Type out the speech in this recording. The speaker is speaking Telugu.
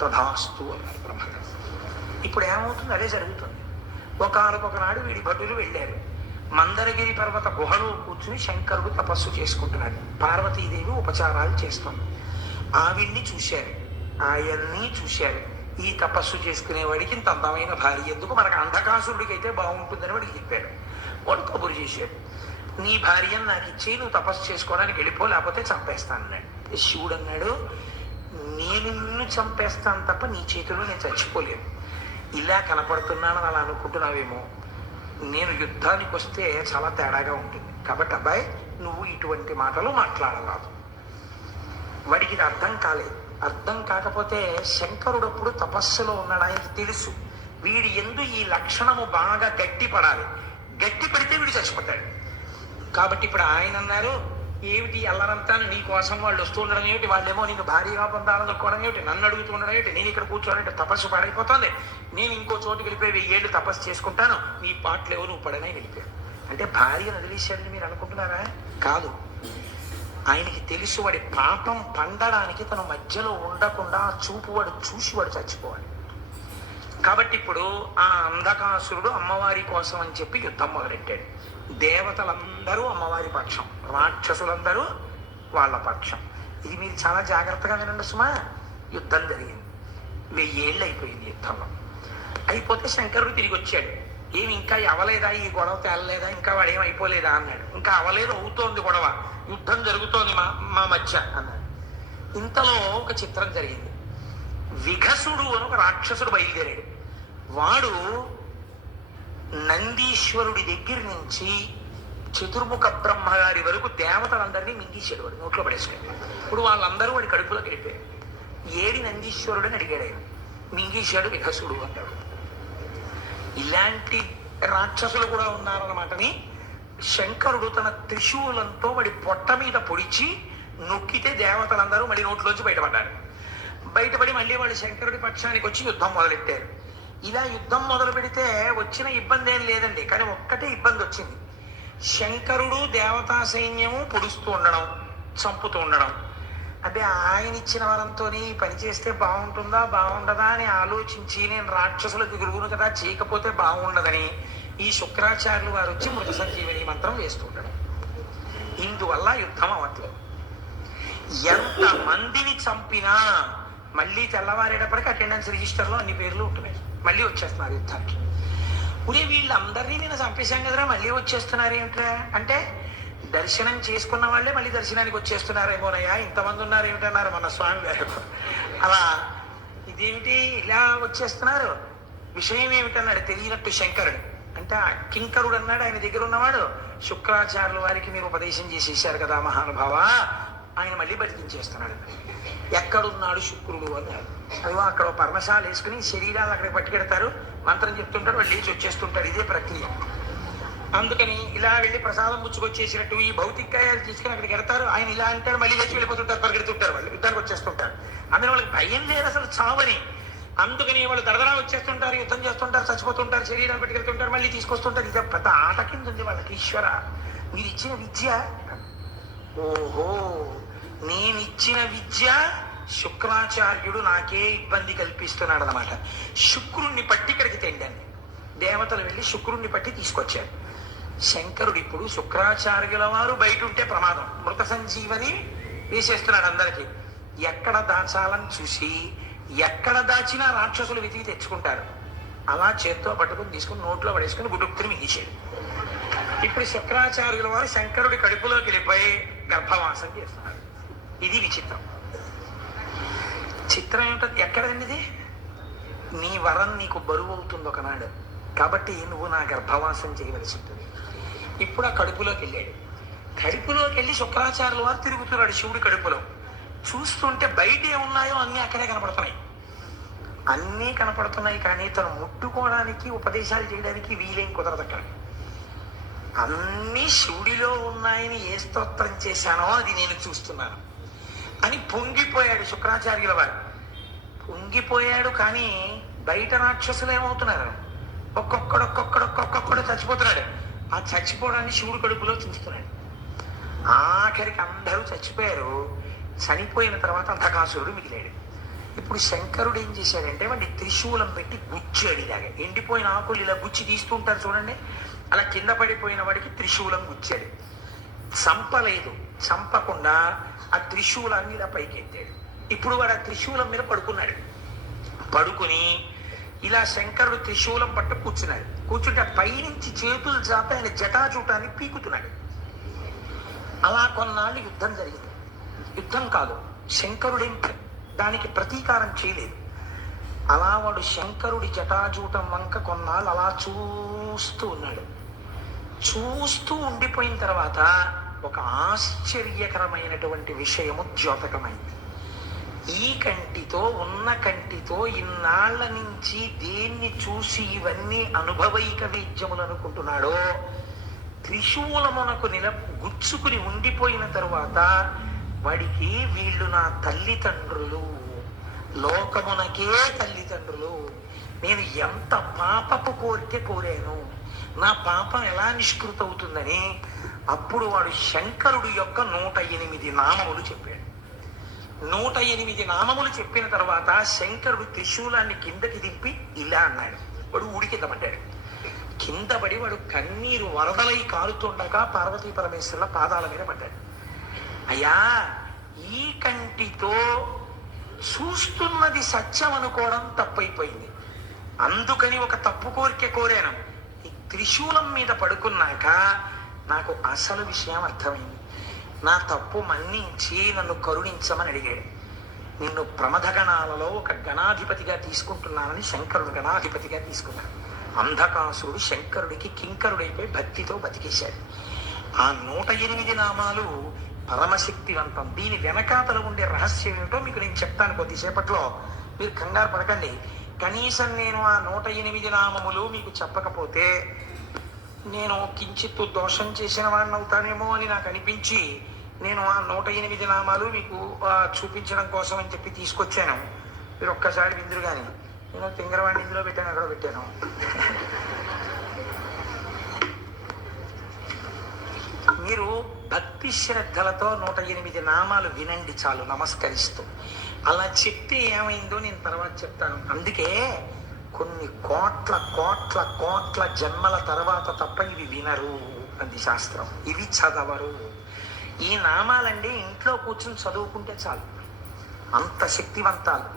తథాస్తు అన్నారు బ్రహ్మగారు. ఇప్పుడు ఏమవుతుంది? అదే జరుగుతుంది. ఒకనొకనాడు వీడి భటులు వెళ్ళారు. మందరగిరి పర్వత గుహలో కూర్చుని శంకరుడు తపస్సు చేసుకుంటున్నాడు. పార్వతీదేవి ఉపచారాలు చేస్తుంది. ఆవిడ్ని చూశారు, ఆయన్ని చూశారు. ఈ తపస్సు చేసుకునేవాడికి ఇంత అందమైన భార్య ఎందుకు, మనకు అంధకాసురుడికి అయితే బాగుంటుందని వాడికి చెప్పాడు. వాడు కబురు చేశాడు, నీ భార్యను నాకు ఇచ్చి నువ్వు తపస్సు చేసుకోవడానికి వెళ్ళిపో, లేకపోతే చంపేస్తాను అన్నాడు. శివుడు అన్నాడు, నేను నిన్ను చంపేస్తాను తప్ప నీ చేతిలో నేను చచ్చిపోలేను. ఇలా కనపడుతున్నానని అలా అనుకుంటున్నావేమో, నేను యుద్ధానికి వస్తే చాలా తేడాగా ఉంటుంది. కాబట్టి అబ్బాయి, నువ్వు ఇటువంటి మాటలు మాట్లాడరాదు. వాడికి ఇది అర్థం కాలేదు. అర్థం కాకపోతే శంకరుడప్పుడు తపస్సులో ఉన్నాడు, ఆయనకి తెలుసు వీడి ఎందు ఈ లక్షణము బాగా గట్టి పడాలి, గట్టి పడితే వీడు చచ్చిపోతాడు. కాబట్టి ఇప్పుడు ఆయన అన్నారు, ఏమిటి అల్లరంతా నీ కోసం వాళ్ళు వస్తూ ఉండడం ఏమిటి, వాళ్ళేమో నేను భారీగా పొందాలనుకోవడం ఏమిటి, నన్ను అడుగుతూ ఉండడం ఏమిటి, నేను ఇక్కడ కూర్చోవాలంటే తపస్సు పాడైపోతుంది, నేను ఇంకో చోటుకి వెళ్ళిపోయి 1000 ఏళ్ళు తపస్సు చేసుకుంటాను, నీ పాటలు ఎవరు నువ్వు పడనై వెళ్ళిపోయాడు. అంటే భార్యను వదిలేశాడని మీరు అనుకుంటున్నారా? కాదు. ఆయనకి తెలుసు వాడి పాపం పండడానికి తన మధ్యలో ఉండకుండా చూపు వాడు చూసి వాడు చచ్చిపోవాలి. కాబట్టి ఇప్పుడు ఆ అంధకాసురుడు అమ్మవారి కోసం అని చెప్పి యుద్ధం మొదలెట్టాడు. దేవతలందరూ అమ్మవారి పక్షం, రాక్షసులందరూ వాళ్ళ పక్షం. ఇది మీరు చాలా జాగ్రత్తగా వినండి సుమా. యుద్ధం జరిగింది, 1000 ఏళ్ళు అయిపోయింది. యుద్ధంలో అయిపోతే శంకరుడు తిరిగి వచ్చాడు. ఏమి ఇంకా అవలేదా, ఈ గొడవ తేలలేదా, ఇంకా వాడు ఏం అయిపోలేదా అన్నాడు. ఇంకా అవలేదు, అవుతోంది గొడవ, యుద్ధం జరుగుతోంది మా మధ్య అన్నాడు. ఇంతలో ఒక చిత్రం జరిగింది. విఘసుడు అని ఒక రాక్షసుడు బయలుదేరాడు. వాడు నందీశ్వరుడి దగ్గర నుంచి చతుర్ముఖ బ్రహ్మగారి వరకు దేవతలందరినీ మింగేశాడు. వాడు నోట్లో పడేసుకుని. ఇప్పుడు వాళ్ళందరూ వాడి కడుపులోకి వెళ్ళిపోయారు. ఏడి నందీశ్వరుడు అని అడిగాడు. ఆయన మింగేశాడు విఘసుడు అన్నాడు. ఇలాంటి రాక్షసులు కూడా ఉన్నారన్నమాటని శంకరుడు తన త్రిశూలంతో వాడి పొట్ట మీద పొడిచి నొక్కితే దేవతలందరూ మళ్ళీ నోట్లోంచి బయటపడ్డారు. బయటపడి మళ్ళీ వాళ్ళు శంకరుడి పక్షానికి వచ్చి యుద్ధం మొదలెట్టారు. ఇలా యుద్ధం మొదలు పెడితే వచ్చిన ఇబ్బంది ఏం లేదండి, కానీ ఒక్కటే ఇబ్బంది వచ్చింది. శంకరుడు దేవతా సైన్యము పొడుస్తూ ఉండడం, చంపుతూ ఉండడం. అదే ఆయన ఇచ్చిన వరంతో పని చేస్తే బాగుంటుందా బాగుండదా అని ఆలోచించి, నేను రాక్షసులకు గురువును కదా చేయకపోతే బాగుండదని ఈ శుక్రాచార్యులు వారు వచ్చి మృత సంజీవని మంత్రం వేస్తుండడం. ఇందువల్ల యుద్ధం అవ్వట్లేదు. ఎంత మందిని చంపినా మళ్ళీ తెల్లవారేటప్పటికి అటెండెన్స్ రిజిస్టర్లో అన్ని పేర్లు ఉంటున్నాయి, మళ్ళీ వచ్చేస్తున్నారు యుద్ధానికి. ఉరే వీళ్ళందరినీ నేను చంపేశాం కదరా మళ్ళీ వచ్చేస్తున్నారు ఏమిట్రా అంటే, దర్శనం చేసుకున్న వాళ్ళే మళ్ళీ దర్శనానికి వచ్చేస్తున్నారేమోనయ్యా, ఇంతమంది ఉన్నారు ఏమిటన్నారు మన స్వామి గారు. అలా ఇదేమిటి ఇలా వచ్చేస్తున్నారు, విషయం ఏమిటన్నాడు తెలియనట్టు శంకరుడు. అంటే కింకరుడు అన్నాడు ఆయన దగ్గర ఉన్నవాడు, శుక్రాచార్యుల వారికి మీరు ఉపదేశం చేసేసారు కదా మహానుభావ, ఆయన మళ్ళీ బతికించేస్తున్నాడు. ఎక్కడున్నాడు శుక్రుడు అన్నాడు. అదిగో అక్కడ పర్ణశాల వేసుకుని శరీరాలు అక్కడికి పట్టుకెడతారు, మంత్రం చెప్తుంటారు, వాళ్ళు లేచి వచ్చేస్తుంటారు. ఇదే ప్రక్రియ. అందుకని ఇలా వెళ్ళి ప్రసాదం ముచ్చుకొచ్చేసినట్టు ఈ భౌతికాయాలు తీసుకుని అక్కడికి వెడతారు. ఆయన ఇలా అంటాడు, మళ్ళీ లేచి వెళ్ళిపోతుంటారు, పరిగెడుతుంటారు, వాళ్ళు యుద్ధానికి వచ్చేస్తుంటారు. అందులో వాళ్ళకి భయం లేదు అసలు చావని. అందుకని వాళ్ళు దడదరా వచ్చేస్తుంటారు, యుద్ధం చేస్తుంటారు, చచ్చిపోతుంటారు, శరీరాలు పెట్టుకెళ్తుంటారు, మళ్ళీ తీసుకొస్తుంటారు. ఇదే పెద్ద ఆట కింద ఉంది వాళ్ళకి. ఈశ్వర మీరు ఇచ్చిన విద్య, ఓహో నేనిచ్చిన విద్య శుక్రాచార్యుడు నాకే ఇబ్బంది కల్పిస్తున్నాడు అన్నమాట. శుక్రుణ్ణి పట్టి ఇక్కడికి తెండండి. దేవతలు వెళ్ళి శుక్రుణ్ణి పట్టి తీసుకొచ్చారు. శంకరుడు ఇప్పుడు శుక్రాచార్యుల వారు బయట ఉంటే ప్రమాదం, మృత సంజీవని వేసేస్తున్నాడు అందరికీ. ఎక్కడ దాచాలని చూసి ఎక్కడ దాచినా రాక్షసులు వెతికి తెచ్చుకుంటారు. అలా చేత్తో పట్టుకుని తీసుకుని నోట్లో పడేసుకుని గుడుక్కుని మింగేశాడు. ఇప్పుడు శుక్రాచార్యుల వారు శంకరుడి కడుపులోకి వెళ్ళిపోయి గర్భవాసం చేస్తున్నారు. ఇది విచిత్రం. చిత్రం ఏమిటది? ఎక్కడండి ఇది? నీ వరం నీకు బరువు అవుతుంది ఒకనాడు, కాబట్టి నువ్వు నా గర్భవాసం చేయవలసి ఉంటుంది. ఇప్పుడు ఆ కడుపులోకి వెళ్ళాడు. కడుపులోకి వెళ్ళి శుక్రాచార్యుల వారు తిరుగుతున్నాడు శివుడి కడుపులో. చూస్తుంటే బయట ఏమున్నాయో అన్నీ అక్కడే కనపడుతున్నాయి. అన్నీ కనపడుతున్నాయి, కానీ తను ముట్టుకోవడానికి ఉపదేశాలు చేయడానికి వీలేం కుదరదు. అక్కడ అన్నీ శివుడిలో ఉన్నాయని ఏ స్తోత్రం చేశానో అది నేను చూస్తున్నాను అని పొంగిపోయాడు శుక్రాచార్యుల వారు. పొంగిపోయాడు, కానీ బయట రాక్షసులు ఏమవుతున్నారు? ఒక్కొక్కడు చచ్చిపోతున్నాడు. ఆ చచ్చిపోవడాన్ని శివుడు కడుపులో చించుతున్నాడు. ఆఖరికి అందరూ చచ్చిపోయారు. చనిపోయిన తర్వాత అంధకాసురుడు మిగిలాడు. ఇప్పుడు శంకరుడు ఏం చేశాడంటే వాడిని త్రిశూలం పెట్టి గుచ్చాడు ఇలాగా. ఎండిపోయిన ఆకులు ఇలా గుచ్చి తీస్తుంటారు చూడండి, అలా కింద పడిపోయిన వాడికి త్రిశూలం గుచ్చాడు. చంపలేదు, చంపకుండా ఆ త్రిశూలాన్ని ఇలా పైకి ఎత్తాడు. ఇప్పుడు వాడు ఆ త్రిశూలం మీద పడుకున్నాడు. పడుకుని ఇలా శంకరుడు త్రిశూలం పట్టు కూర్చున్నాడు. కూర్చుంటే పైనుంచి చేతులు చాపి ఆయన జటాజూటాన్ని పీకుతున్నాడు. అలా కొన్నాళ్ళు యుద్ధం జరిగింది. యుద్ధం కాదు, శంకరుడేం దానికి ప్రతీకారం చేయలేదు. అలా వాడు శంకరుడి జటాజూటం వంక కొన్నాళ్ళు అలా చూస్తూ ఉన్నాడు. చూస్తూ ఉండిపోయిన తర్వాత ఒక ఆశ్చర్యకరమైనటువంటి విషయము ద్యోతకమైంది. ఈ కంటితో ఉన్న కంటితో ఇన్నాళ్ల నుంచి దేన్ని చూసి ఇవన్నీ అనుభవైక వేద్యములు అనుకుంటున్నాడో, త్రిశూలమునకు గుచ్చుకుని ఉండిపోయిన తరువాత వాడికి వీళ్ళు నా తల్లిదండ్రులు, లోకమునకే తల్లిదండ్రులు, నేను ఎంత పాపపు కోరిక కోరాను, నా పాపం ఎలా నిష్కృతవుతుందని అప్పుడు వాడు శంకరుడు యొక్క 108 నామములు చెప్పాడు. 108 నామములు చెప్పిన తర్వాత శంకరుడు త్రిశూలాన్ని కిందకి దింపి ఇలా అన్నాడు. వాడు ఊడి కింద పడ్డాడు. కింద పడి వాడు కన్నీరు వరదలై కారుతుండగా పార్వతీ పరమేశ్వరుల పాదాల మీద పడ్డాడు. అయ్యా, ఈ కంటితో చూస్తున్నది సత్యం అనుకోవడం తప్పైపోయింది. అందుకని ఒక తప్పు కోరిక కోరాను. ఈ త్రిశూలం మీద పడుకున్నాక నాకు అసలు విషయం అర్థమైంది. నా తప్పు మన్నించి నన్ను కరుణించమని అడిగాడు. నిన్ను ప్రమథగణాలలో ఒక గణాధిపతిగా తీసుకుంటున్నానని శంకరుడు గణాధిపతిగా తీసుకున్నాడు. అంధకాసురుడు శంకరుడికి కింకరుడైపోయి భక్తితో బతికేశాడు. ఆ 108 నామాలు పరమశక్తివంతం. దీని వెనకాతల ఉండే రహస్యం ఏమిటో మీకు నేను చెప్తాను కొద్దిసేపట్లో. మీరు కంగారు పడకండి. కనీసం నేను ఆ 108 నామములు మీకు చెప్పకపోతే నేను కించిత్తు దోషం చేసిన వాడిని అవుతానేమో అని నాకు అనిపించి నేను ఆ 108 నామాలు మీకు చూపించడం కోసం అని చెప్పి తీసుకొచ్చాను. మీరు ఒక్కసారి విందురు కానీ, నేను తింగరవాడిని ఇందులో పెట్టాను, అక్కడ పెట్టాను. మీరు భక్తి శ్రద్ధలతో 108 నామాలు వినండి చాలు, నమస్కరిస్తూ. అలా చెప్తే ఏమైందో నేను తర్వాత చెప్తాను. అందుకే కొన్ని కోట్ల కోట్ల కోట్ల జన్మల తర్వాత తప్ప ఇవి వినరు అంది శాస్త్రం. ఇవి చదవరు. ఈ నామాలండి ఇంట్లో కూర్చుని చదువుకుంటే చాలు, అంత శక్తివంతాలు.